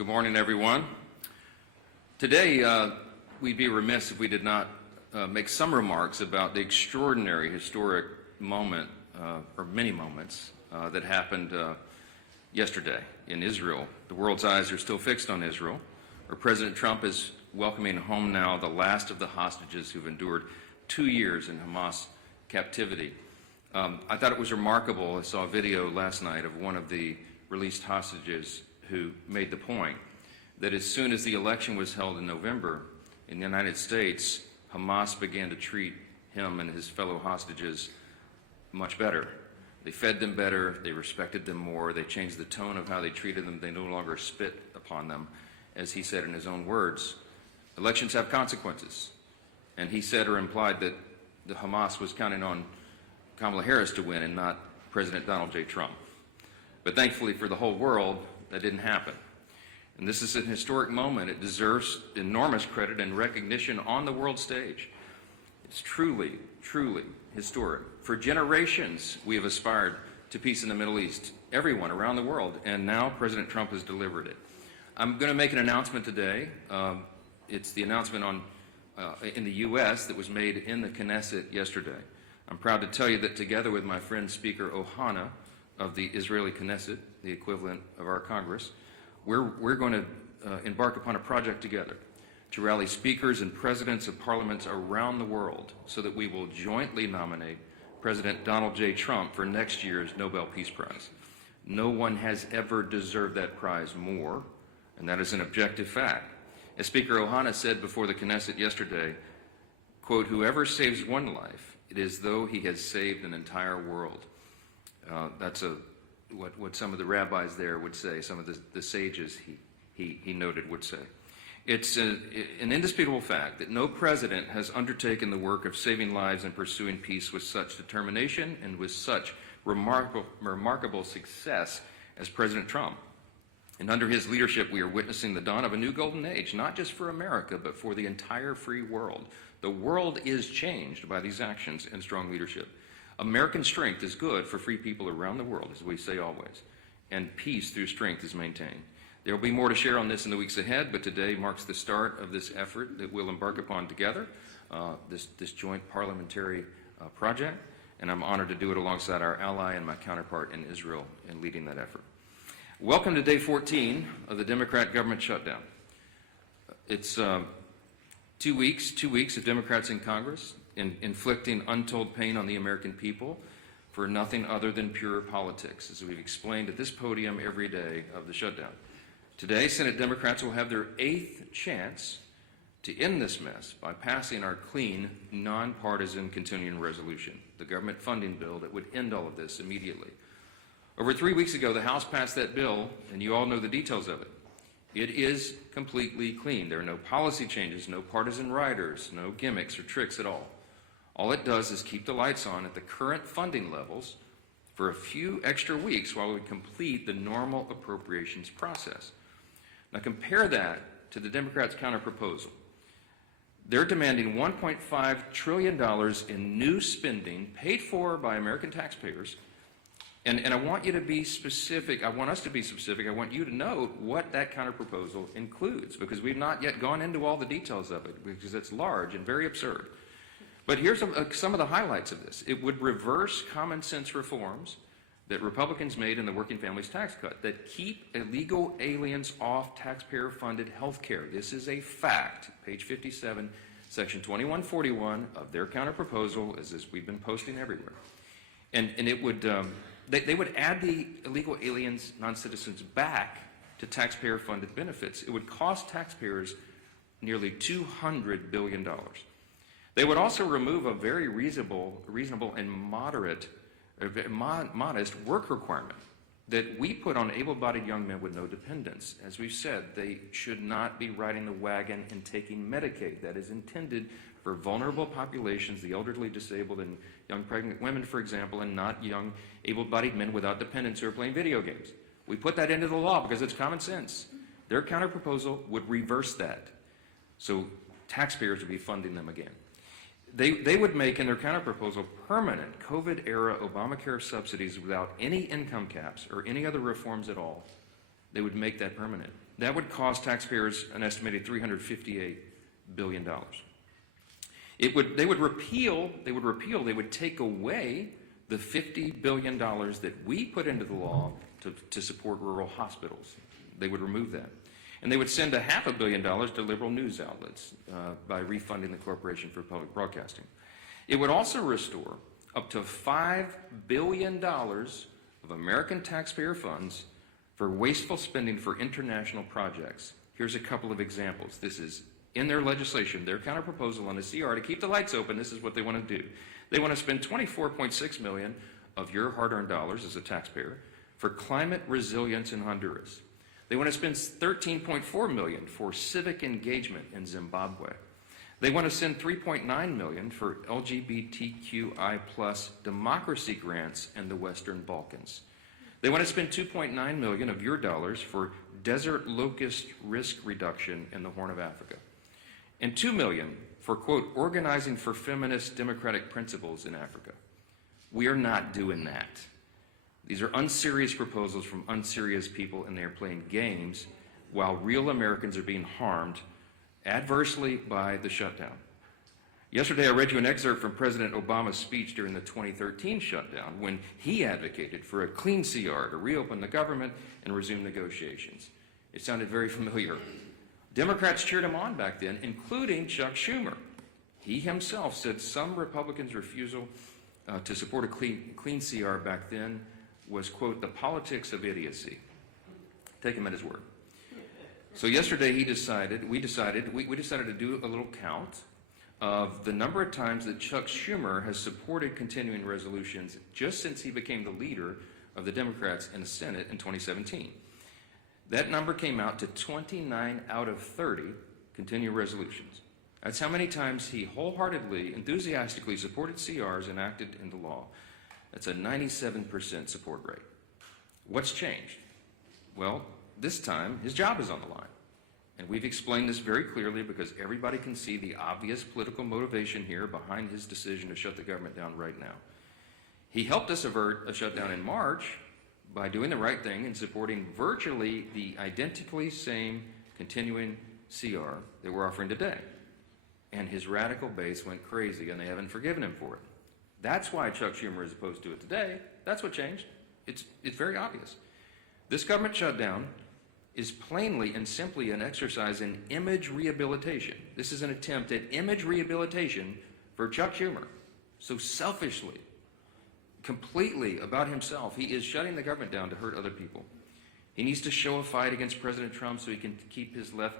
Good morning, everyone. Today, we'd be remiss if we did not make some remarks about the extraordinary historic moment, or many moments, that happened yesterday in Israel. The world's eyes are still fixed on Israel, where President Trump is welcoming home now the last of the hostages who've endured 2 years in Hamas captivity. I thought it was remarkable. I saw a video last night of one of the released hostages who made the point that as soon as the election was held in November in the United States, Hamas began to treat him and his fellow hostages much better. They fed them better, they respected them more, they changed the tone of how they treated them, they no longer spit upon them, as he said in his own words. Elections have consequences, and he said or implied that the Hamas was counting on Kamala Harris to win and not President Donald J. Trump. But thankfully for the whole world, that didn't happen. And this is an historic moment. It deserves enormous credit and recognition on the world stage. It's truly, truly historic. For generations, we have aspired to peace in the Middle East, everyone around the world, and now President Trump has delivered it. I'm going to make an announcement today. It's the announcement in the U.S. that was made in the Knesset yesterday. I'm proud to tell you that together with my friend Speaker Ohana of the Israeli Knesset, the equivalent of our Congress, we're going to embark upon a project together to rally speakers and presidents of parliaments around the world so that we will jointly nominate President Donald J. Trump for next year's Nobel Peace Prize. No one has ever deserved that prize more, and that is an objective fact. As Speaker Ohana said before the Knesset yesterday, quote, "Whoever saves one life, it is though he has saved an entire world." That's what some of the rabbis there would say, some of the sages he noted would say. It's an indisputable fact that no president has undertaken the work of saving lives and pursuing peace with such determination and with such remarkable success as President Trump. And under his leadership, we are witnessing the dawn of a new golden age, not just for America, but for the entire free world. The world is changed by these actions and strong leadership. American strength is good for free people around the world, as we say always, and peace through strength is maintained. There will be more to share on this in the weeks ahead, but today marks the start of this effort that we'll embark upon together, this joint parliamentary project, and I'm honored to do it alongside our ally and my counterpart in Israel in leading that effort. Welcome to day 14 of the Democrat government shutdown. It's 2 weeks of Democrats in Congress inflicting untold pain on the American people for nothing other than pure politics, as we've explained at this podium every day of the shutdown. Today, Senate Democrats will have their 8th chance to end this mess by passing our clean, nonpartisan continuing resolution, the government funding bill that would end all of this immediately. Over 3 weeks ago, the House passed that bill, and you all know the details of it. It is completely clean. There are no policy changes, no partisan riders, no gimmicks or tricks at all. All it does is keep the lights on at the current funding levels for a few extra weeks while we complete the normal appropriations process. Now compare that to the Democrats' counterproposal. They're demanding $1.5 trillion in new spending paid for by American taxpayers. And I want you to be specific. I want us to be specific. I want you to know what that counterproposal includes, because we've not yet gone into all the details of it, because it's large and very absurd. But here's some of the highlights of this. It would reverse common sense reforms that Republicans made in the Working Families Tax Cut that keep illegal aliens off taxpayer-funded health care. This is a fact. Page 57, section 2141 of their counterproposal, as we've been posting everywhere. And it would, they would add the illegal aliens, non-citizens, back to taxpayer-funded benefits. It would cost taxpayers nearly $200 billion. They would also remove a very reasonable and modest work requirement that we put on able-bodied young men with no dependents. As we've said, they should not be riding the wagon and taking Medicaid. That is intended for vulnerable populations, the elderly, disabled, and young pregnant women, for example, and not young able-bodied men without dependents who are playing video games. We put that into the law because it's common sense. Their counterproposal would reverse that, so taxpayers would be funding them again. They would make in their counterproposal permanent COVID-era Obamacare subsidies without any income caps or any other reforms at all. They would make that permanent. That would cost taxpayers an estimated $358 billion. They would take away the $50 billion that we put into the law to support rural hospitals. They would remove that. And they would send $500 million to liberal news outlets by refunding the Corporation for Public Broadcasting. It would also restore up to $5 billion of American taxpayer funds for wasteful spending for international projects. Here's a couple of examples. This is in their legislation, their counterproposal on the CR to keep the lights open. This is what they want to do. They want to spend $24.6 million of your hard-earned dollars as a taxpayer for climate resilience in Honduras. They want to spend $13.4 million for civic engagement in Zimbabwe. They want to send $3.9 million for LGBTQI+ democracy grants in the Western Balkans. They want to spend $2.9 million of your dollars for desert locust risk reduction in the Horn of Africa. And $2 million for, quote, organizing for feminist democratic principles in Africa. We are not doing that. These are unserious proposals from unserious people, and they are playing games while real Americans are being harmed adversely by the shutdown. Yesterday, I read you an excerpt from President Obama's speech during the 2013 shutdown when he advocated for a clean CR to reopen the government and resume negotiations. It sounded very familiar. Democrats cheered him on back then, including Chuck Schumer. He himself said some Republicans' refusal to support a clean CR back then was, quote, the politics of idiocy. Take him at his word. So yesterday we decided to do a little count of the number of times that Chuck Schumer has supported continuing resolutions just since he became the leader of the Democrats in the Senate in 2017. That number came out to 29 out of 30 continuing resolutions. That's how many times he wholeheartedly, enthusiastically supported CRs enacted into law. That's a 97% support rate. What's changed? Well, this time his job is on the line. And we've explained this very clearly because everybody can see the obvious political motivation here behind his decision to shut the government down right now. He helped us avert a shutdown in March by doing the right thing and supporting virtually the identically same continuing CR that we're offering today. And his radical base went crazy, and they haven't forgiven him for it. That's why Chuck Schumer is opposed to it today. That's what changed. It's very obvious. This government shutdown is plainly and simply an exercise in image rehabilitation. This is an attempt at image rehabilitation for Chuck Schumer. So selfishly, completely about himself, he is shutting the government down to hurt other people. He needs to show a fight against President Trump so he can keep his left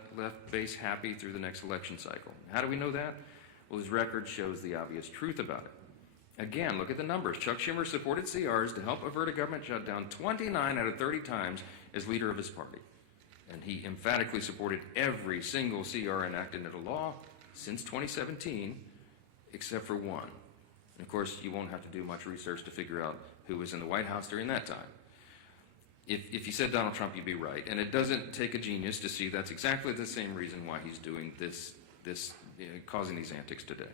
base happy through the next election cycle. How do we know that? Well, his record shows the obvious truth about it. Again, look at the numbers. Chuck Schumer supported CRs to help avert a government shutdown 29 out of 30 times as leader of his party. And he emphatically supported every single CR enacted into law since 2017, except for one. And of course, you won't have to do much research to figure out who was in the White House during that time. If you said Donald Trump, you'd be right. And it doesn't take a genius to see that's exactly the same reason why he's doing this causing these antics today.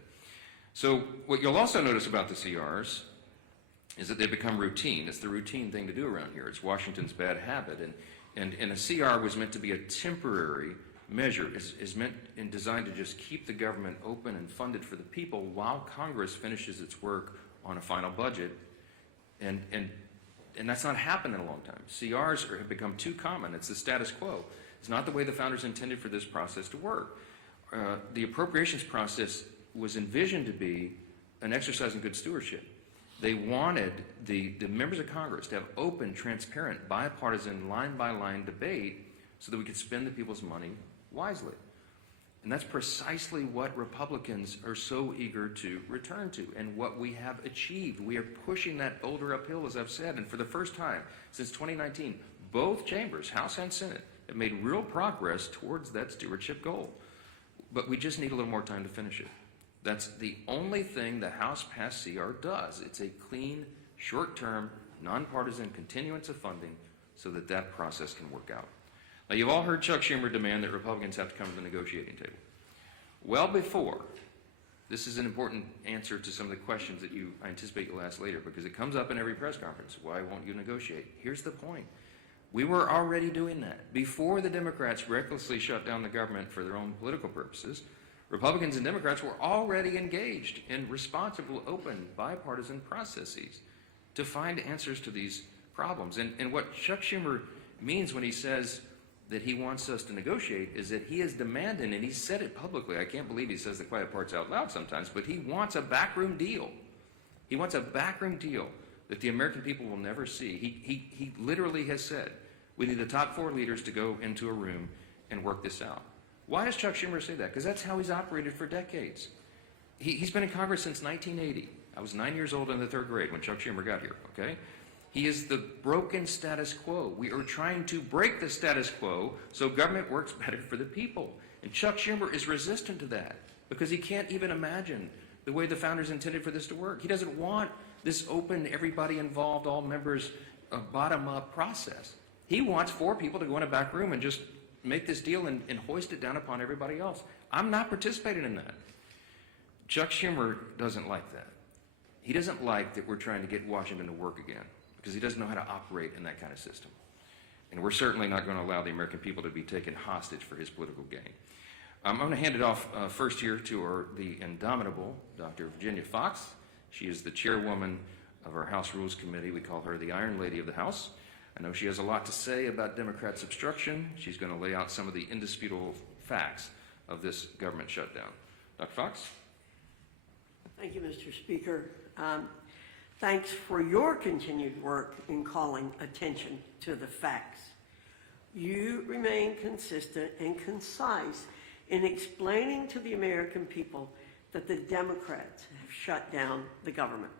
So what you'll also notice about the CRs is that they become routine. It's the routine thing to do around here. It's Washington's bad habit. And a CR was meant to be a temporary measure. It's meant and designed to just keep the government open and funded for the people while Congress finishes its work on a final budget. And that's not happened in a long time. CRs have become too common. It's the status quo. It's not the way the founders intended for this process to work. The appropriations process was envisioned to be an exercise in good stewardship. They wanted the members of Congress to have open, transparent, bipartisan, line-by-line debate so that we could spend the people's money wisely. And that's precisely what Republicans are so eager to return to and what we have achieved. We are pushing that boulder uphill, as I've said, and for the first time since 2019, both chambers, House and Senate, have made real progress towards that stewardship goal. But we just need a little more time to finish it. That's the only thing the House passed CR does. It's a clean, short-term, nonpartisan continuance of funding so that that process can work out. Now, you've all heard Chuck Schumer demand that Republicans have to come to the negotiating table. Well before, this is an important answer to some of the questions that I anticipate you'll ask later because it comes up in every press conference. Why won't you negotiate? Here's the point. We were already doing that. Before the Democrats recklessly shut down the government for their own political purposes, Republicans and Democrats were already engaged in responsible, open, bipartisan processes to find answers to these problems. And what Chuck Schumer means when he says that he wants us to negotiate is that he is demanding, and he said it publicly, I can't believe he says the quiet parts out loud sometimes, but he wants a backroom deal. He wants a backroom deal that the American people will never see. He literally has said, we need the top 4 leaders to go into a room and work this out. Why does Chuck Schumer say that? Because that's how he's operated for decades. He's been in Congress since 1980. I was 9 years old in the 3rd grade when Chuck Schumer got here, okay? He is the broken status quo. We are trying to break the status quo so government works better for the people. And Chuck Schumer is resistant to that because he can't even imagine the way the founders intended for this to work. He doesn't want this open, everybody involved, all members, bottom-up process. He wants 4 people to go in a back room and just make this deal and hoist it down upon everybody else. I'm not participating in that. Chuck Schumer doesn't like that. He doesn't like that we're trying to get Washington to work again because he doesn't know how to operate in that kind of system. And we're certainly not going to allow the American people to be taken hostage for his political gain. I'm going to hand it off first here to the indomitable Dr. Virginia Fox. She is the chairwoman of our House Rules Committee. We call her the Iron Lady of the House. I know she has a lot to say about Democrats' obstruction. She's going to lay out some of the indisputable facts of this government shutdown. Dr. Fox? Thank you, Mr. Speaker. Thanks for your continued work in calling attention to the facts. You remain consistent and concise in explaining to the American people that the Democrats have shut down the government.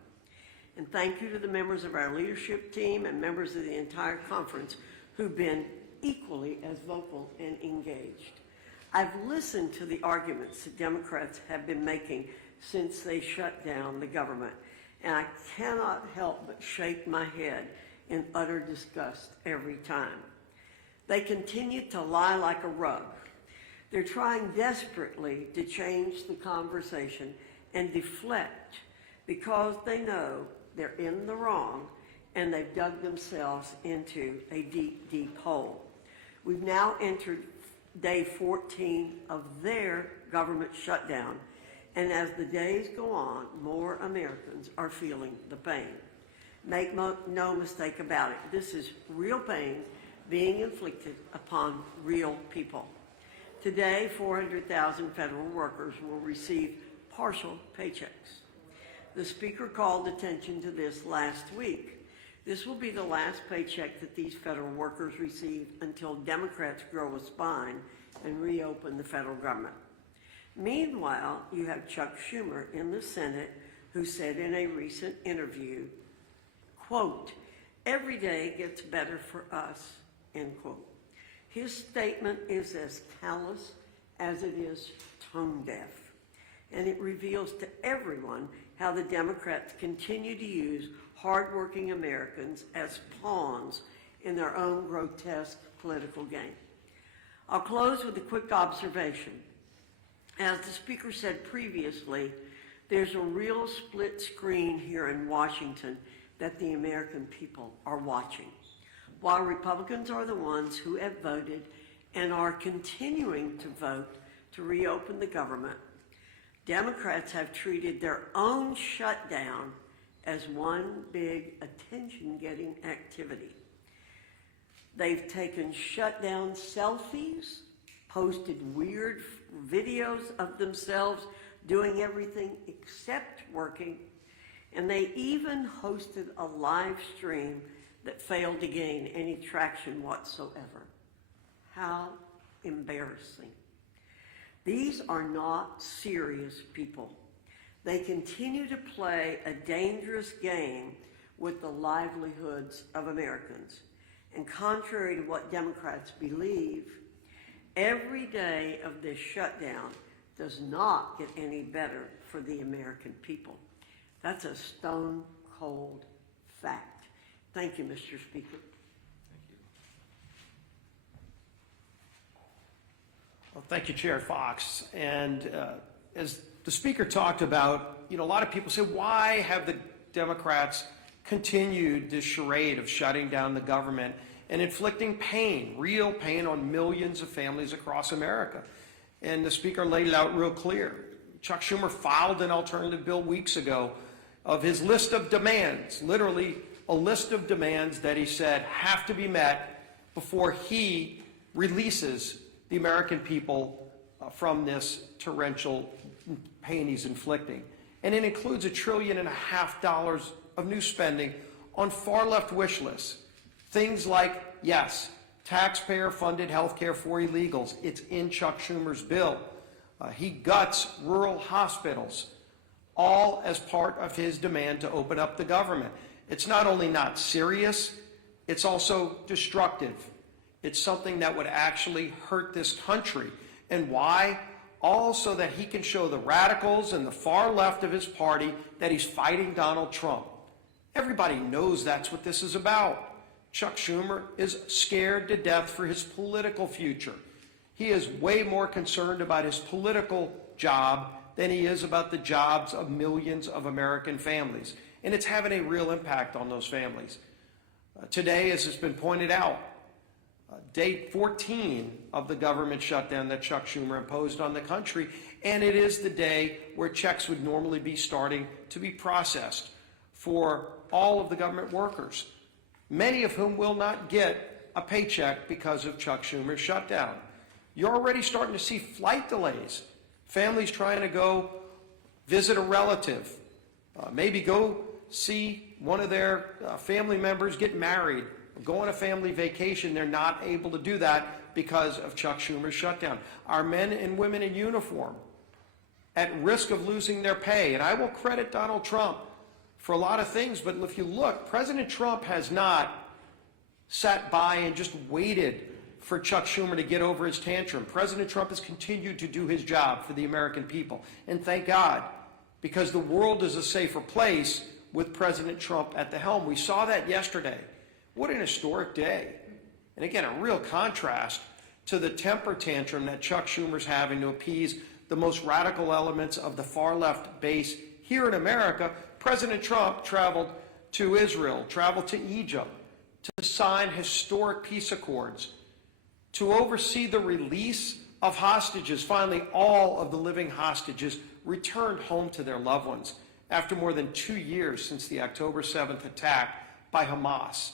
And thank you to the members of our leadership team and members of the entire conference who've been equally as vocal and engaged. I've listened to the arguments that Democrats have been making since they shut down the government, and I cannot help but shake my head in utter disgust every time. They continue to lie like a rug. They're trying desperately to change the conversation and deflect because they know they're in the wrong and they've dug themselves into a deep, deep hole. We've now entered day 14 of their government shutdown, and as the days go on, more Americans are feeling the pain. Make no mistake about it, this is real pain being inflicted upon real people. Today, 400,000 federal workers will receive partial paychecks. The Speaker called attention to this last week. This will be the last paycheck that these federal workers receive until Democrats grow a spine and reopen the federal government. Meanwhile, you have Chuck Schumer in the Senate who said in a recent interview, quote, "Every day gets better for us," end quote. His statement is as callous as it is tone deaf, and it reveals to everyone how the Democrats continue to use hardworking Americans as pawns in their own grotesque political game. I'll close with a quick observation. As the Speaker said previously, there's a real split screen here in Washington that the American people are watching. While Republicans are the ones who have voted and are continuing to vote to reopen the government, Democrats have treated their own shutdown as one big attention-getting activity. They've taken shutdown selfies, posted weird videos of themselves doing everything except working, and they even hosted a live stream that failed to gain any traction whatsoever. How embarrassing. These are not serious people. They continue to play a dangerous game with the livelihoods of Americans. And contrary to what Democrats believe, every day of this shutdown does not get any better for the American people. That's a stone cold fact. Thank you, Mr. Speaker. Well, thank you, Chair Fox. And as the Speaker talked about, a lot of people say, why have the Democrats continued this charade of shutting down the government and inflicting pain, real pain, on millions of families across America. And the Speaker laid it out real clear. Chuck Schumer filed an alternative bill weeks ago of his list of demands, literally a list of demands that he said have to be met before he releases the American people from this torrential pain he's inflicting. And it includes $1.5 trillion of new spending on far-left wish lists. Things like, yes, taxpayer-funded health care for illegals. It's in Chuck Schumer's bill. He guts rural hospitals, all as part of his demand to open up the government. It's not only not serious, it's also destructive. It's something that would actually hurt this country. And why? All so that he can show the radicals and the far left of his party that he's fighting Donald Trump. Everybody knows that's what this is about. Chuck Schumer is scared to death for his political future. He is way more concerned about his political job than he is about the jobs of millions of American families. And it's having a real impact on those families. Today, as has been pointed out, day 14 of the government shutdown that Chuck Schumer imposed on the country, and it is the day where checks would normally be starting to be processed for all of the government workers, many of whom will not get a paycheck because of Chuck Schumer's shutdown. You're already starting to see flight delays, families trying to go visit a relative, maybe go see one of their family members get married, go on a family vacation. They're not able to do that because of Chuck Schumer's shutdown. Our men and women in uniform at risk of losing their pay. And I will credit Donald Trump for a lot of things, but if you look, President Trump has not sat by and just waited for Chuck Schumer to get over his tantrum. President Trump has continued to do his job for the American people. And thank God, because the world is a safer place with President Trump at the helm. We saw that yesterday. What an historic day. And again, a real contrast to the temper tantrum that Chuck Schumer's having to appease the most radical elements of the far left base here in America. President Trump traveled to Israel, traveled to Egypt to sign historic peace accords, to oversee the release of hostages. Finally, all of the living hostages returned home to their loved ones after more than 2 years since the October 7th attack by Hamas.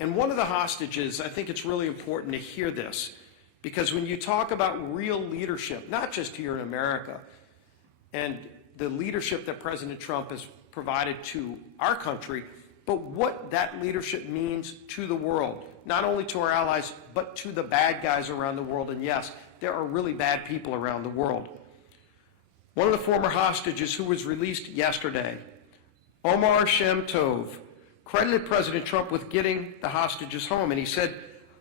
And one of the hostages, I think it's really important to hear this, because when you talk about real leadership, not just here in America, and the leadership that President Trump has provided to our country, but what that leadership means to the world, not only to our allies, but to the bad guys around the world. And yes, there are really bad people around the world. One of the former hostages who was released yesterday, Omar Shem Tov, credited President Trump with getting the hostages home. And he said,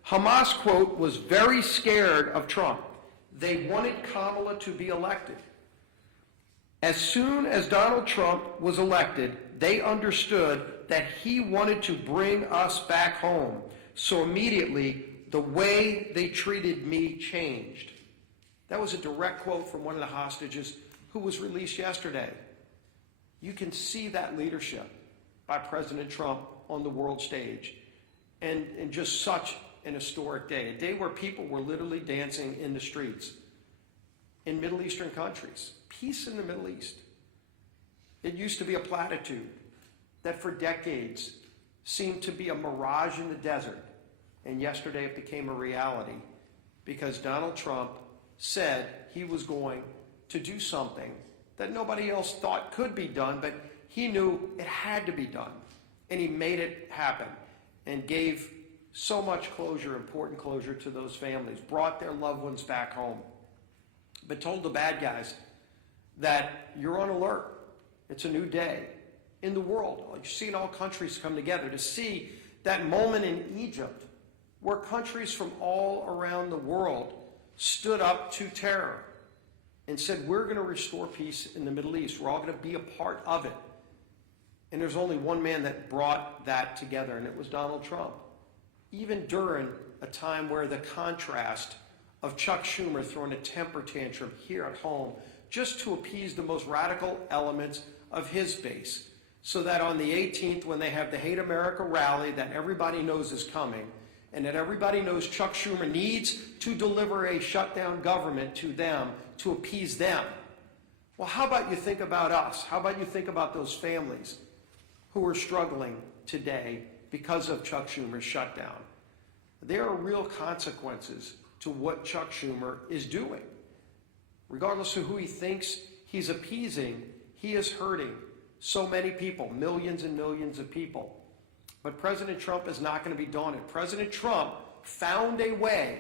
Hamas, quote, was very scared of Trump. They wanted Kamala to be elected. As soon as Donald Trump was elected, they understood that he wanted to bring us back home. So immediately, the way they treated me changed. That was a direct quote from one of the hostages who was released yesterday. You can see that leadership by President Trump on the world stage, and just such an historic day, a day where people were literally dancing in the streets in Middle Eastern countries. Peace in the Middle East. It used to be a platitude that for decades seemed to be a mirage in the desert, and yesterday it became a reality because Donald Trump said he was going to do something that nobody else thought could be done, but he knew it had to be done, and he made it happen and gave so much closure, important closure to those families, brought their loved ones back home, but told the bad guys that you're on alert. It's a new day in the world. You're seeing all countries come together to see that moment in Egypt where countries from all around the world stood up to terror and said, we're going to restore peace in the Middle East. We're all going to be a part of it. And there's only one man that brought that together, and it was Donald Trump. Even during a time where the contrast of Chuck Schumer throwing a temper tantrum here at home just to appease the most radical elements of his base, so that on the 18th, when they have the Hate America rally that everybody knows is coming, and that everybody knows Chuck Schumer needs to deliver a shutdown government to them to appease them. Well, how about you think about us? How about you think about those families who are struggling today because of Chuck Schumer's shutdown? There are real consequences to what Chuck Schumer is doing. Regardless of who he thinks he's appeasing, he is hurting so many people, millions and millions of people. But President Trump is not going to be daunted. President Trump found a way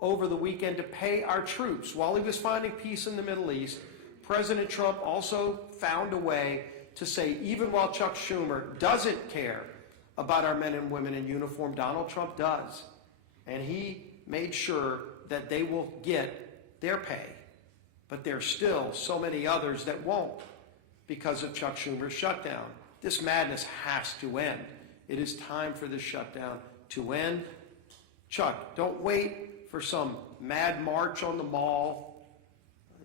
over the weekend to pay our troops. While he was finding peace in the Middle East, President Trump also found a way to say, even while Chuck Schumer doesn't care about our men and women in uniform, Donald Trump does. And he made sure that they will get their pay. But there's still so many others that won't because of Chuck Schumer's shutdown. This madness has to end. It is time for this shutdown to end. Chuck, don't wait for some mad march on the mall.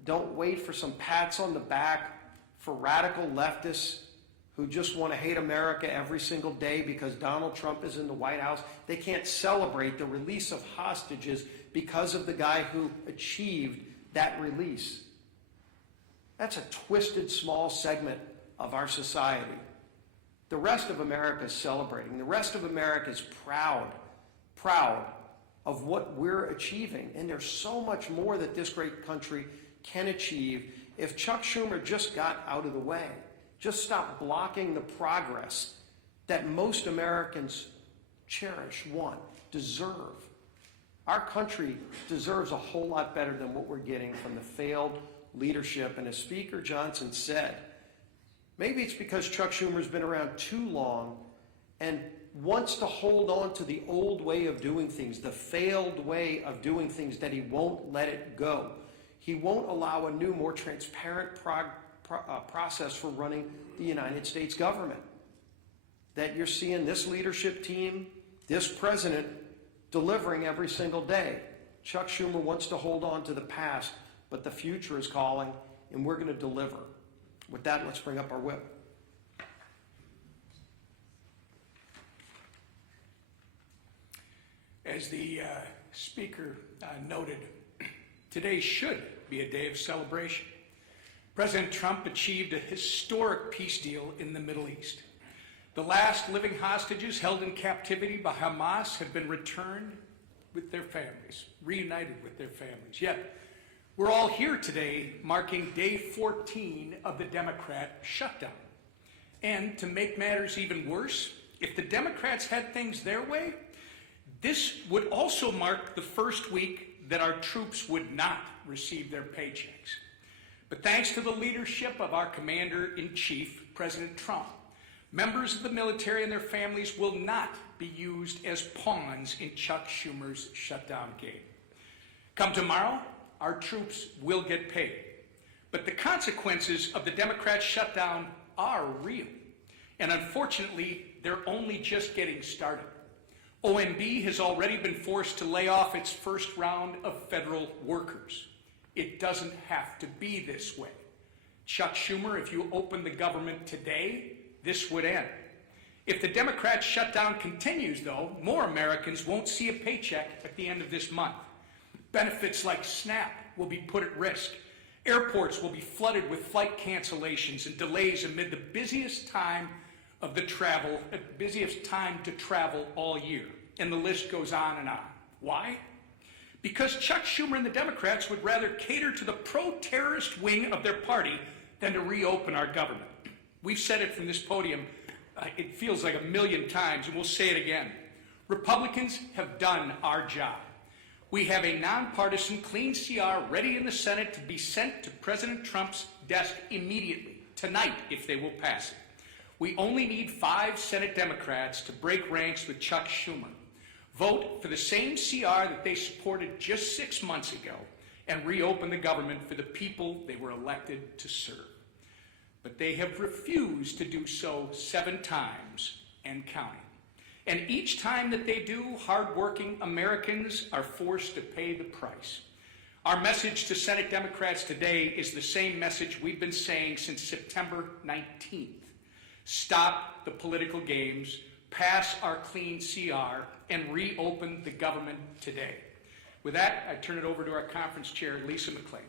Don't wait for some pats on the back for radical leftists who just want to hate America every single day because Donald Trump is in the White House. They can't celebrate the release of hostages because of the guy who achieved that release. That's a twisted small segment of our society. The rest of America is celebrating. The rest of America is proud of what we're achieving. And there's so much more that this great country can achieve if Chuck Schumer just got out of the way, just stopped blocking the progress that most Americans cherish, want, deserve. Our country deserves a whole lot better than what we're getting from the failed leadership. And as Speaker Johnson said, maybe it's because Chuck Schumer's been around too long and wants to hold on to the old way of doing things, the failed way of doing things, that he won't let it go. He won't allow a new, more transparent process for running the United States government. That you're seeing this leadership team, this president, delivering every single day. Chuck Schumer wants to hold on to the past, but the future is calling, and we're going to deliver. With that, let's bring up our whip. As the speaker noted, today should be a day of celebration. President Trump achieved a historic peace deal in the Middle East. The last living hostages held in captivity by Hamas have been returned with their families, reunited with their families. Yet, we're all here today marking day 14 of the Democrat shutdown. And to make matters even worse, if the Democrats had things their way, this would also mark the first week that our troops would not receive their paychecks. But thanks to the leadership of our Commander-in-Chief, President Trump, members of the military and their families will not be used as pawns in Chuck Schumer's shutdown game. Come tomorrow, our troops will get paid. But the consequences of the Democrat shutdown are real. And unfortunately, they're only just getting started. OMB has already been forced to lay off its first round of federal workers. It doesn't have to be this way. Chuck Schumer, if you open the government today, this would end. If the Democrat shutdown continues, though, more Americans won't see a paycheck at the end of this month. Benefits like SNAP will be put at risk. Airports will be flooded with flight cancellations and delays amid the busiest time to travel all year. And the list goes on and on. Why? Because Chuck Schumer and the Democrats would rather cater to the pro-terrorist wing of their party than to reopen our government. We've said it from this podium, it feels like 1,000,000 times, and we'll say it again. Republicans have done our job. We have a nonpartisan clean CR ready in the Senate to be sent to President Trump's desk immediately, tonight, if they will pass it. We only need 5 Senate Democrats to break ranks with Chuck Schumer, vote for the same CR that they supported just 6 months ago, and reopen the government for the people they were elected to serve. But they have refused to do so 7 times and counting. And each time that they do, hardworking Americans are forced to pay the price. Our message to Senate Democrats today is the same message we've been saying since September 19th. Stop the political games, pass our clean CR, and reopen the government today. With that, I turn it over to our conference chair, Lisa McLean.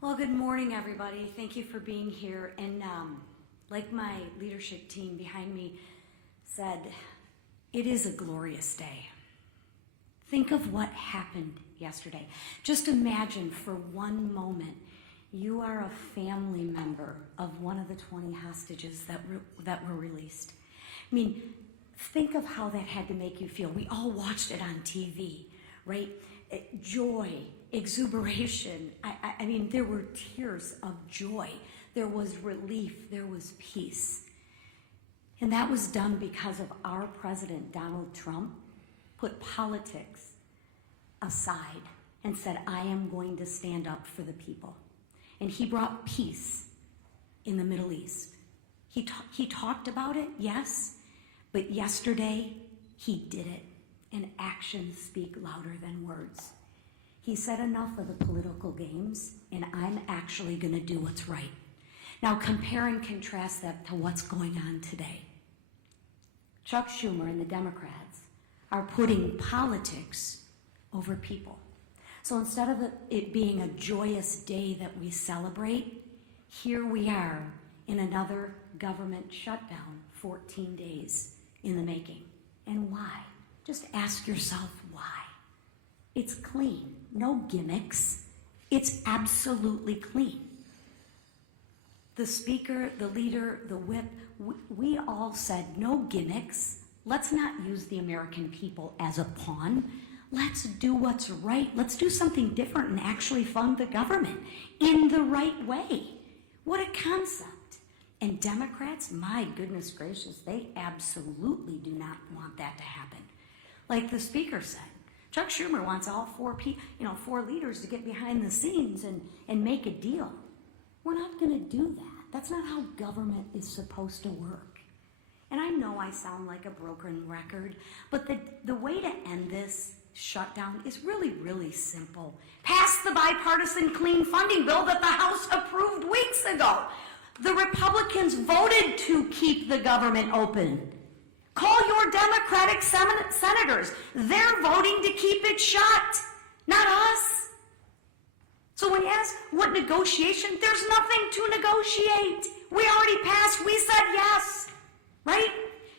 Well, good morning, everybody. Thank you for being here. And like my leadership team behind me said, it is a glorious day. Think of what happened yesterday. Just imagine for one moment you are a family member of one of the 20 hostages that were released. I mean, think of how that had to make you feel. We all watched it on TV, right? Joy, exuberation. I mean, there were tears of joy. There was relief. There was peace. And that was done because of our president, Donald Trump, put politics aside and said, I am going to stand up for the people. And he brought peace in the Middle East. He talked about it, yes, but yesterday he did it. And actions speak louder than words. He said enough of the political games, and I'm actually going to do what's right. Now compare and contrast that to what's going on today. Chuck Schumer and the Democrats are putting politics over people. So instead of it being a joyous day that we celebrate, here we are in another government shutdown, 14 days in the making. And why? Just ask yourself why. It's clean, no gimmicks. It's absolutely clean. The speaker, the leader, the whip, we all said no gimmicks. Let's not use the American people as a pawn. Let's do what's right. Let's do something different and actually fund the government in the right way. What a concept. And Democrats, my goodness gracious, they absolutely do not want that to happen. Like the speaker said, Chuck Schumer wants all four leaders to get behind the scenes and make a deal. We're not going to do that. That's not how government is supposed to work. And I know I sound like a broken record, but the way to end this shutdown is really, really simple. Pass the bipartisan clean funding bill that the House approved weeks ago. The Republicans voted to keep the government open. Call your Democratic senators. They're voting to keep it shut, not us. So when you ask what negotiation, there's nothing to negotiate. We already passed. We said yes, right?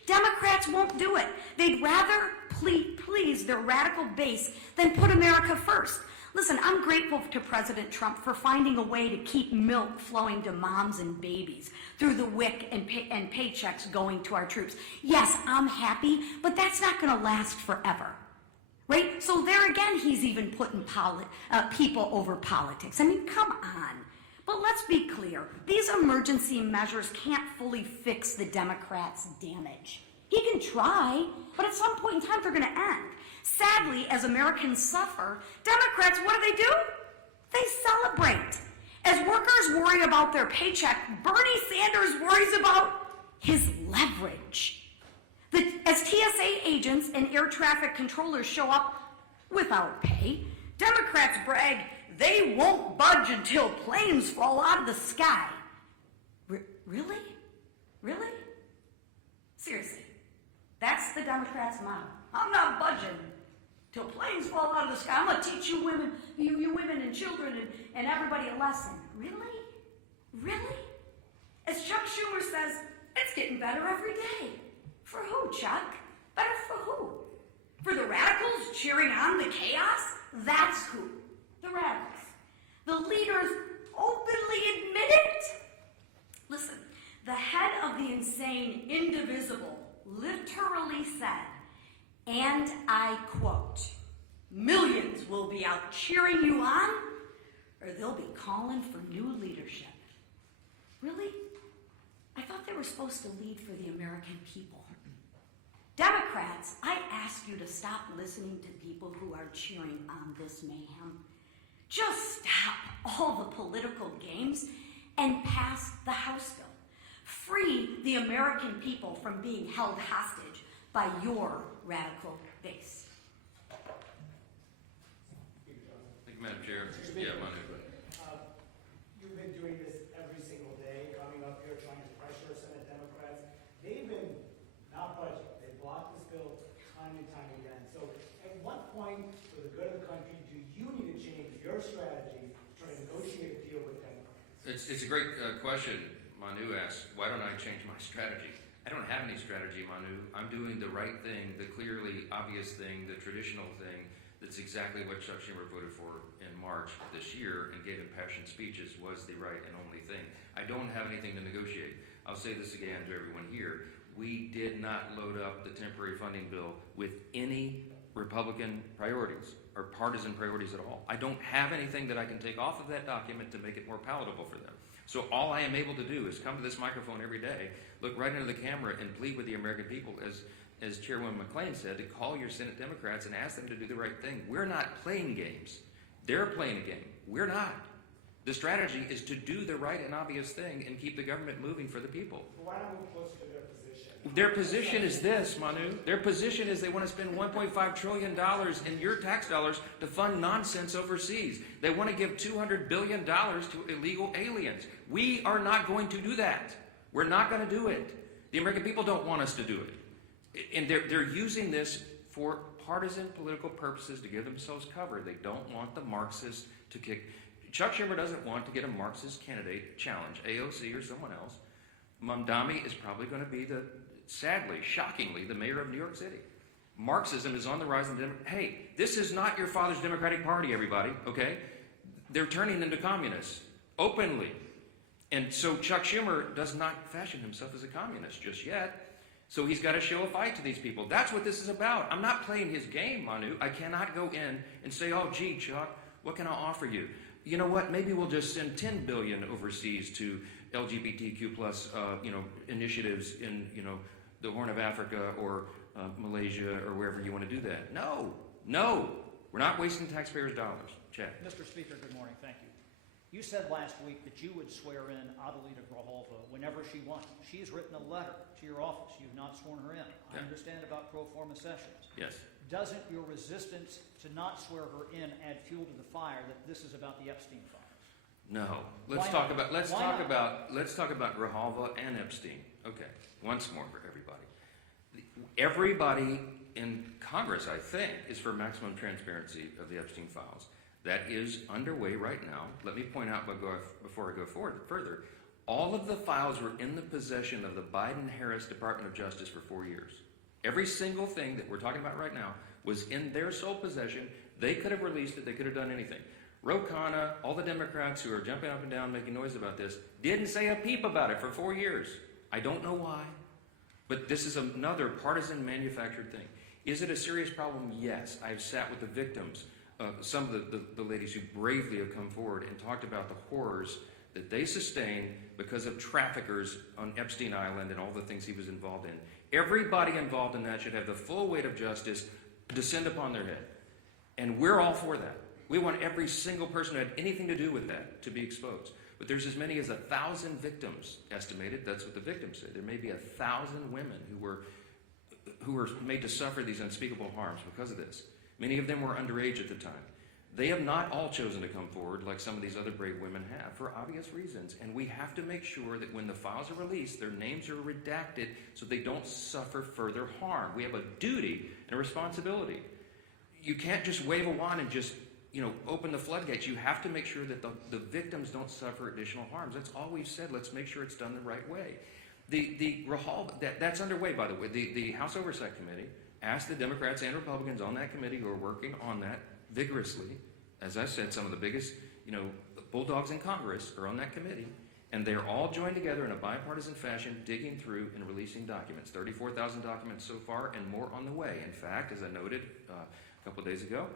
Democrats won't do it. They'd rather please their radical base than put America first. Listen, I'm grateful to President Trump for finding a way to keep milk flowing to moms and babies through the WIC and paychecks going to our troops. Yes, I'm happy, but that's not going to last forever, right? So there again, he's even putting people over politics. I mean, come on. But let's be clear. These emergency measures can't fully fix the Democrats' damage. He can try, but at some point in time, they're going to end. Sadly, as Americans suffer, Democrats, what do? They celebrate. As workers worry about their paycheck, Bernie Sanders worries about his leverage. As TSA agents and air traffic controllers show up without pay, Democrats brag they won't budge until planes fall out of the sky. Really? Really? Seriously. That's the Democrats' motto. I'm not budging till planes fall out of the sky. I'm going to teach you women, you women and children and everybody a lesson. Really? Really? As Chuck Schumer says, it's getting better every day. For who, Chuck? Better for who? For the radicals cheering on the chaos? That's who. The radicals. The leaders openly admit it. Listen, the head of the insane indivisible literally said, and I quote, "Millions will be out cheering you on, or they'll be calling for new leadership." Really? I thought they were supposed to lead for the American people. Democrats, I ask you to stop listening to people who are cheering on this mayhem. Just stop all the political games and pass the House bill. Free the American people from being held hostage by your radical base. Thank you, Madam Chair. Yeah, Manu. You've been doing this every single day, coming up here trying to pressure It's a great question. Manu asks, why don't I change my strategy? I don't have any strategy, Manu. I'm doing the right thing, the clearly obvious thing, the traditional thing. That's exactly what Chuck Schumer voted for in March this year and gave impassioned speeches was the right and only thing. I don't have anything to negotiate. I'll say this again to everyone here. We did not load up the temporary funding bill with any Republican priorities or partisan priorities at all. I don't have anything that I can take off of that document to make it more palatable for them. So all I am able to do is come to this microphone every day, look right into the camera, and plead with the American people, as Chairwoman McClain said, to call your Senate Democrats and ask them to do the right thing. We're not playing games. They're playing a game. We're not. The strategy is to do the right and obvious thing and keep the government moving for the people. Why don't we close to their position? Their position is this, Manu. Their position is they want to spend $1.5 trillion in your tax dollars to fund nonsense overseas. They want to give $200 billion to illegal aliens. We are not going to do that. We're not going to do it. The American people don't want us to do it. And they're using this for partisan political purposes to give themselves cover. They don't want the Marxists to kick. Chuck Schumer doesn't want to get a Marxist candidate challenge, AOC or someone else. Mamdani is probably going to be sadly, shockingly, the mayor of New York City. Marxism is on the rise. Hey, this is not your father's Democratic Party, everybody, okay? They're turning into communists, openly. And so Chuck Schumer does not fashion himself as a communist just yet. So he's got to show a fight to these people. That's what this is about. I'm not playing his game, Manu. I cannot go in and say, oh, gee, Chuck, what can I offer you? You know what? Maybe we'll just send $10 billion overseas to LGBTQ plus, initiatives in, the Horn of Africa or Malaysia or wherever you want to do that. No, we're not wasting taxpayers' dollars. Check. Mr. Speaker, good morning. Thank you. You said last week that you would swear in Adelita Grijalva whenever she wants. She has written a letter to your office. You've not sworn her in. I Yeah. understand about pro forma sessions. Yes. Doesn't your resistance to not swear her in add fuel to the fire that this is about the Epstein files? No. Let's Why talk not? about let's Why talk not? about let's talk about Grijalva and Epstein. Okay. Once more for everybody. Everybody in Congress, I think, is for maximum transparency of the Epstein files. That is underway right now. Let me point out before I go forward further, all of the files were in the possession of the Biden-Harris Department of Justice for 4 years. Every single thing that we're talking about right now was in their sole possession. They could have released it. They could have done anything. Ro Khanna, all the Democrats who are jumping up and down making noise about this, didn't say a peep about it for 4 years. I don't know why, but this is another partisan manufactured thing. Is it a serious problem? Yes. I've sat with the victims. Some of the ladies who bravely have come forward and talked about the horrors that they sustained because of traffickers on Epstein Island and all the things he was involved in. Everybody involved in that should have the full weight of justice descend upon their head. And we're all for that. We want every single person who had anything to do with that to be exposed. But there's as many as 1,000 victims estimated. That's what the victims say. There may be 1,000 women who were made to suffer these unspeakable harms because of this. Many of them were underage at the time. They have not all chosen to come forward like some of these other brave women have for obvious reasons. And we have to make sure that when the files are released, their names are redacted so they don't suffer further harm. We have a duty and a responsibility. You can't just wave a wand and just, open the floodgates. You have to make sure that the victims don't suffer additional harms. That's all we've said. Let's make sure it's done the right way. The Grijalva, that's underway, by the way. The House Oversight Committee asked the Democrats and Republicans on that committee who are working on that vigorously. As I said, some of the biggest, bulldogs in Congress are on that committee, and they're all joined together in a bipartisan fashion, digging through and releasing documents. 34,000 documents so far, and more on the way. In fact, as I noted a couple of days ago,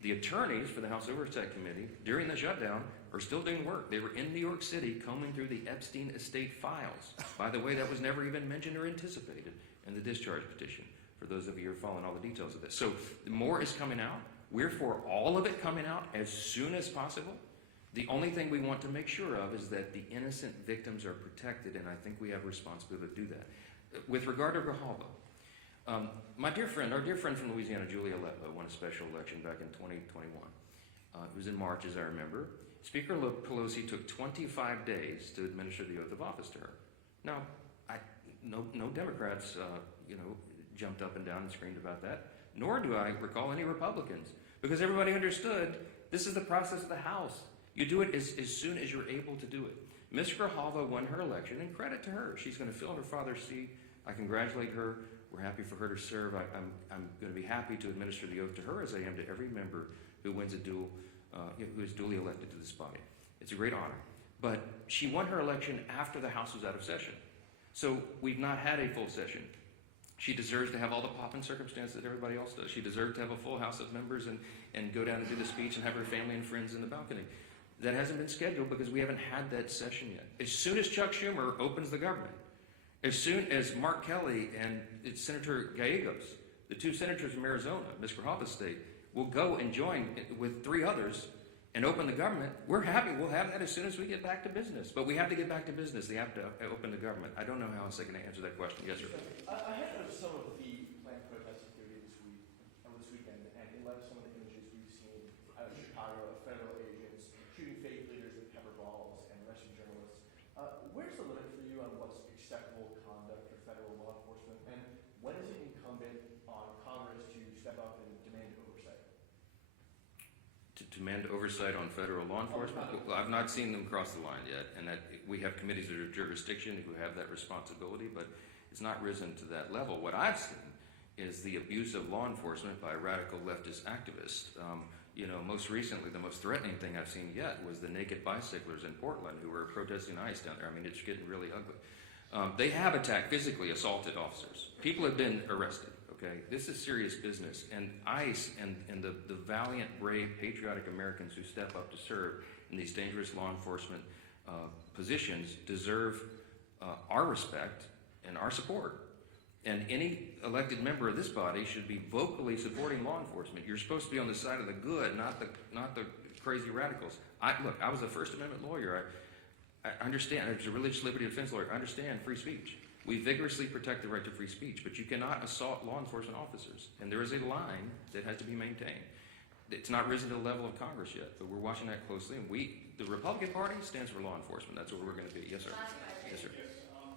the attorneys for the House Oversight Committee during the shutdown are still doing work. They were in New York City combing through the Epstein estate files. By the way, that was never even mentioned or anticipated in the discharge petition, for those of you who are following all the details of this. So more is coming out. We're for all of it coming out as soon as possible. The only thing we want to make sure of is that the innocent victims are protected, and I think we have a responsibility to do that. With regard to Grijalva, our dear friend from Louisiana, Julia Letlow, won a special election back in 2021. It was in March, as I remember. Speaker Pelosi took 25 days to administer the oath of office to her. Now, no Democrats, jumped up and down and screamed about that, nor do I recall any Republicans, because everybody understood this is the process of the House. You do it as soon as you're able to do it. Ms. Grijalva won her election, and credit to her. She's going to fill her father's seat. I congratulate her. We're happy for her to serve. I'm going to be happy to administer the oath to her as I am to every member who wins who is duly elected to this body. It's a great honor. But she won her election after the House was out of session. So we've not had a full session. She deserves to have all the pomp and circumstance that everybody else does. She deserves to have a full House of members and go down and do the speech and have her family and friends in the balcony. That hasn't been scheduled because we haven't had that session yet. As soon as Chuck Schumer opens the government, as soon as Mark Kelly and Senator Gallegos, the two senators from Arizona, Ms. Grijalva's state, will go and join with 3 others and open the government, we're happy. We'll have that as soon as we get back to business. But we have to get back to business. They have to open the government. I don't know how else I can answer that question. Yes, sir. Ahead of some of the planned protest activity this weekend, and in light of some of the images we've seen out of Chicago of federal agents shooting faith leaders with pepper balls and arresting journalists, where's the limit for you on what's acceptable conduct for federal law enforcement, and when is it incumbent on Congress to step up and demand oversight? To demand oversight on federal law enforcement? Well, I've not seen them cross the line yet, and that we have committees that are jurisdiction who have that responsibility, but it's not risen to that level. What I've seen is the abuse of law enforcement by radical leftist activists. Most recently, the most threatening thing I've seen yet was the naked bicyclers in Portland who were protesting ICE down there. I mean, it's getting really ugly. They have attacked, physically assaulted officers. People have been arrested. Okay, this is serious business, and ICE and the valiant, brave, patriotic Americans who step up to serve in these dangerous law enforcement positions deserve our respect and our support. And any elected member of this body should be vocally supporting law enforcement. You're supposed to be on the side of the good, not the crazy radicals. I was a First Amendment lawyer. I understand. I was a religious liberty defense lawyer. I understand free speech. We vigorously protect the right to free speech, but you cannot assault law enforcement officers. And there is a line that has to be maintained. It's not risen to the level of Congress yet, but we're watching that closely. And the Republican Party stands for law enforcement. That's what we're going to be. Yes, sir. Yes, sir.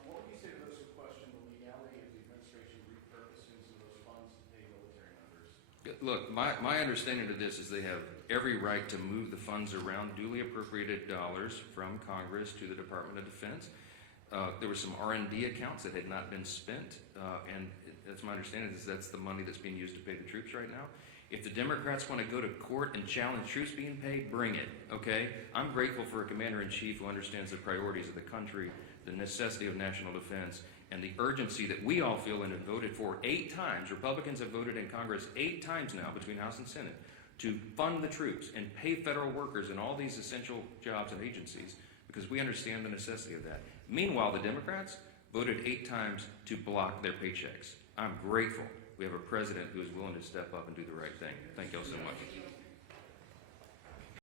What would you say to those who question the legality of the administration repurposing some of those funds to pay military members? Look, my understanding of this is they have every right to move the funds around, duly appropriated dollars from Congress to the Department of Defense. There were some R&D accounts that had not been spent, and that's my understanding is that's the money that's being used to pay the troops right now. If the Democrats want to go to court and challenge troops being paid, bring it, okay? I'm grateful for a commander-in-chief who understands the priorities of the country, the necessity of national defense, and the urgency that we all feel and have voted for 8 times. Republicans have voted in Congress 8 times now between House and Senate to fund the troops and pay federal workers in all these essential jobs and agencies because we understand the necessity of that. Meanwhile, the Democrats voted 8 times to block their paychecks. I'm grateful we have a president who is willing to step up and do the right thing. Thank you all so much.